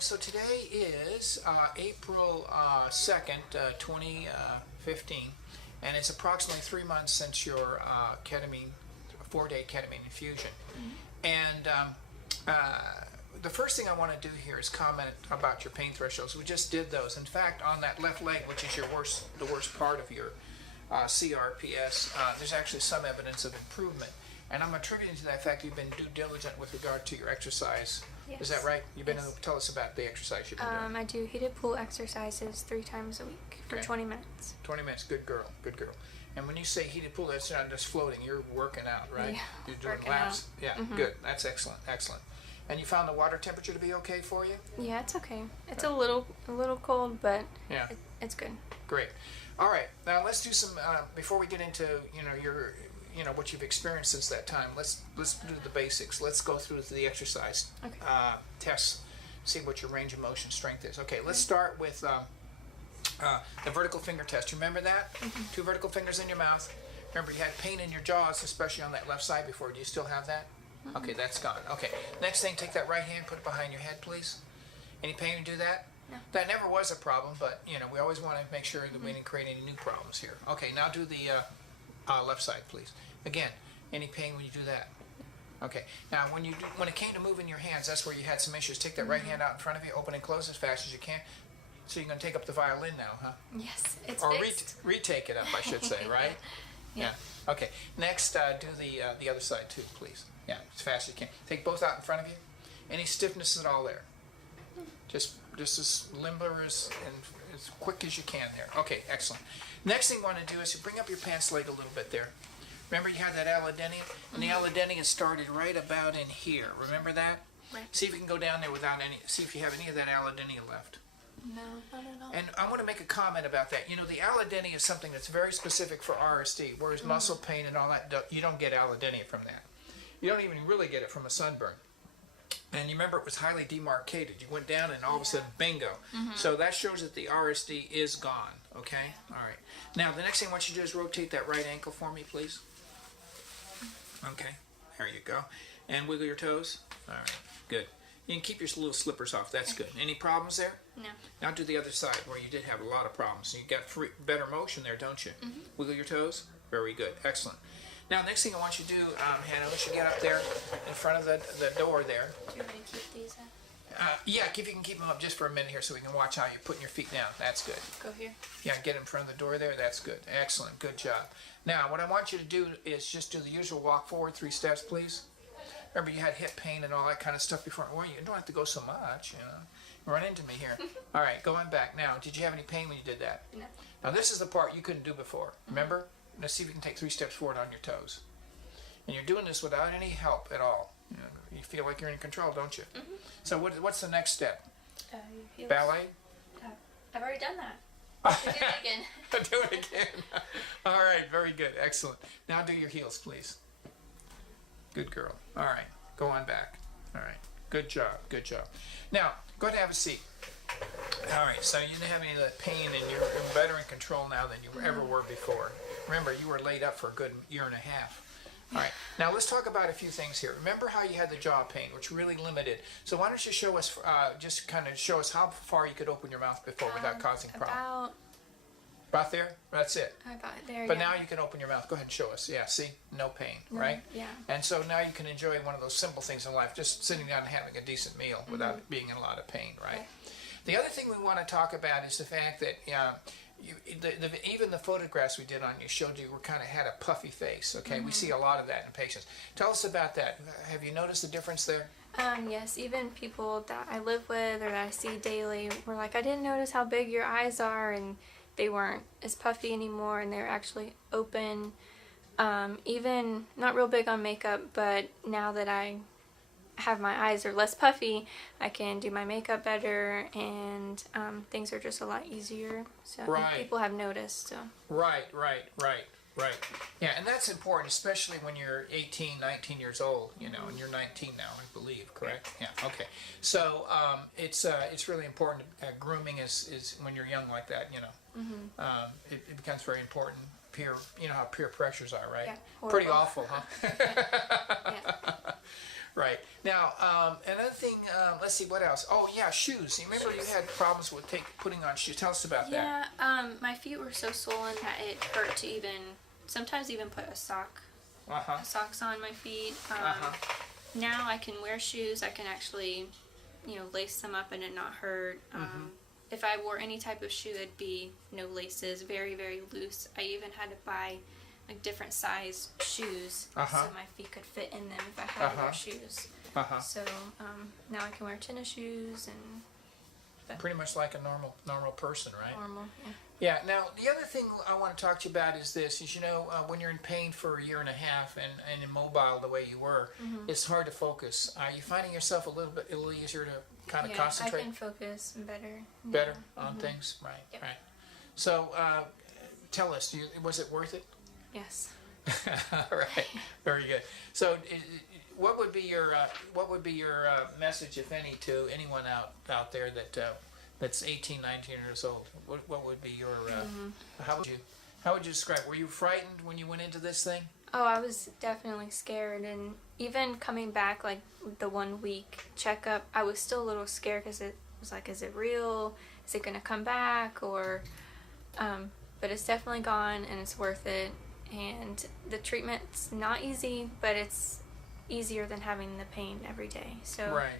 so today is April 2nd, 2015, and it's approximately 3 months since your ketamine, 4-day ketamine infusion. And the first thing I want to do here is comment about your pain thresholds. We just did those. In fact, on that left leg, which is the worst part of your CRPS, there's actually some evidence of improvement. And I'm attributing to that fact you've been due diligent with regard to your exercise. Yes. Is that right? You've been Yes. Tell us about the exercise you've been doing. I do heated pool exercises 3 times a week for 20 minutes. 20 minutes, good girl, good girl. And when you say heated pool, that's not just floating, you're working out, right? Yeah, You're doing working laps. out. Yeah, good. That's excellent, excellent. And you found the water temperature to be okay for you? Yeah, it's okay. It's a little cold, but Yeah. it's good. Great. All right. Now let's do some before we get into your what you've experienced since that time. Let's do the basics. Let's go through the exercise tests. See what your range of motion strength is. Okay. Let's start with the vertical finger test. Remember that? 2 vertical fingers in your mouth. Remember you had pain in your jaws, especially on that left side before. Do you still have that? Okay, that's gone. Okay. Next thing, take that right hand, put it behind your head, please. Any pain to do that? No. That never was a problem, but we always want to make sure that we didn't create any new problems here. Okay, now do the left side, please. Again, any pain when you do that? Okay. Now, when it came to moving your hands, that's where you had some issues. Take that right hand out in front of you, open and close as fast as you can. So you're going to take up the violin now, huh? Yes, it's or fixed. retake it up, I should say, right? Yeah. Okay. Next, do the other side too, please. Yeah, as fast as you can. Take both out in front of you. Any stiffness at all there? Just as limber as quick as you can there. Okay, excellent. Next thing you want to do is you bring up your pants leg a little bit there. Remember you had that allodynia? And the allodynia started right about in here. Remember that? Right. See if you can go down there without see if you have any of that allodynia left. No, not at all. And I want to make a comment about that. The allodynia is something that's very specific for RSD, whereas muscle pain and all that, you don't get allodynia from that. You don't even really get it from a sunburn. And you remember it was highly demarcated. You went down and all of a sudden, bingo. So that shows that the RSD is gone, okay? All right. Now, the next thing I want you to do is rotate that right ankle for me, please. Okay, there you go. And wiggle your toes. All right, good. You can keep your little slippers off. That's good. Any problems there? No. Now do the other side where you did have a lot of problems. You got better motion there, don't you? Wiggle your toes. Very good. Excellent. Now, next thing I want you to do, Hannah, is you get up there in front of the door there. Do you want me to keep these up? Yeah, if you can keep them up just for a minute here so we can watch how you're putting your feet down. That's good. Go here. Yeah, get in front of the door there. That's good. Excellent. Good job. Now, what I want you to do is just do the usual walk forward 3 steps, please. Remember, you had hip pain and all that kind of stuff before. Well, you don't have to go so much, Run into me here. All right, going back. Now, did you have any pain when you did that? No. Now, this is the part you couldn't do before. Remember? Let's see if you can take 3 steps forward on your toes. And you're doing this without any help at all. You feel like you're in control, don't you? So what's the next step? Your heels. Ballet? I've already done that. Do it again. Do it again. All right, very good. Excellent. Now do your heels, please. Good girl. All right, go on back. All right, good job, good job. Now, go ahead and have a seat. All right, so you didn't have any of that pain and you're better in control now than you ever were before. Remember, you were laid up for a good year and a half. All right, now let's talk about a few things here. Remember how you had the jaw pain, which really limited. So why don't you show us, just kind of show us how far you could open your mouth before without causing problems. About there? That's it. About there, But now you can open your mouth. Go ahead and show us. Yeah, see? No pain, right? Yeah. And so now you can enjoy one of those simple things in life, just sitting down and having a decent meal without being in a lot of pain, right? The other thing we want to talk about is the fact that even the photographs we did on you showed you kind of had a puffy face, okay? We see a lot of that in patients. Tell us about that. Have you noticed the difference there? Yes, even people that I live with or that I see daily were like, I didn't notice how big your eyes are, and they weren't as puffy anymore, and they're actually open. Even not real big on makeup, but now that I have my eyes are less puffy, I can do my makeup better, and things are just a lot easier. So I think people have noticed. So. Right. Yeah, and that's important, especially when you're 18, 19 years old, and you're 19 now, I believe, correct? Yeah, okay. So it's really important. Grooming is when you're young like that, it becomes very important. How peer pressures are, right? Yeah, pretty awful, huh? Yeah. Right. Now, another thing, let's see, what else? Oh, yeah, shoes. You remember you had problems with putting on shoes. Tell us about that. Yeah, my feet were so swollen that it hurt to sometimes even put socks on my feet. Now I can wear shoes. I can actually, lace them up and it not hurt. If I wore any type of shoe, it'd be no laces, very, very loose. I even had to buy different size shoes so my feet could fit in them if I had to wear shoes. So now I can wear tennis shoes and pretty much like a normal person, right? Normal, yeah. Yeah. Now the other thing I want to talk to you about is this: when you're in pain for a year and a half and immobile the way you were, it's hard to focus. Are you finding yourself a little easier to kind of concentrate? I can focus better. Better on things, right? Yep. Right. So tell us, was it worth it? Yes. All right, very good. So, what would be your message, if any, to anyone out there that's 18, 19 years old? What would be your how would you describe? Were you frightened when you went into this thing? Oh, I was definitely scared, and even coming back the 1 week checkup, I was still a little scared because it was is it real? Is it gonna come back? Or, but it's definitely gone, and it's worth it. And the treatment's not easy, but it's easier than having the pain every day. So right.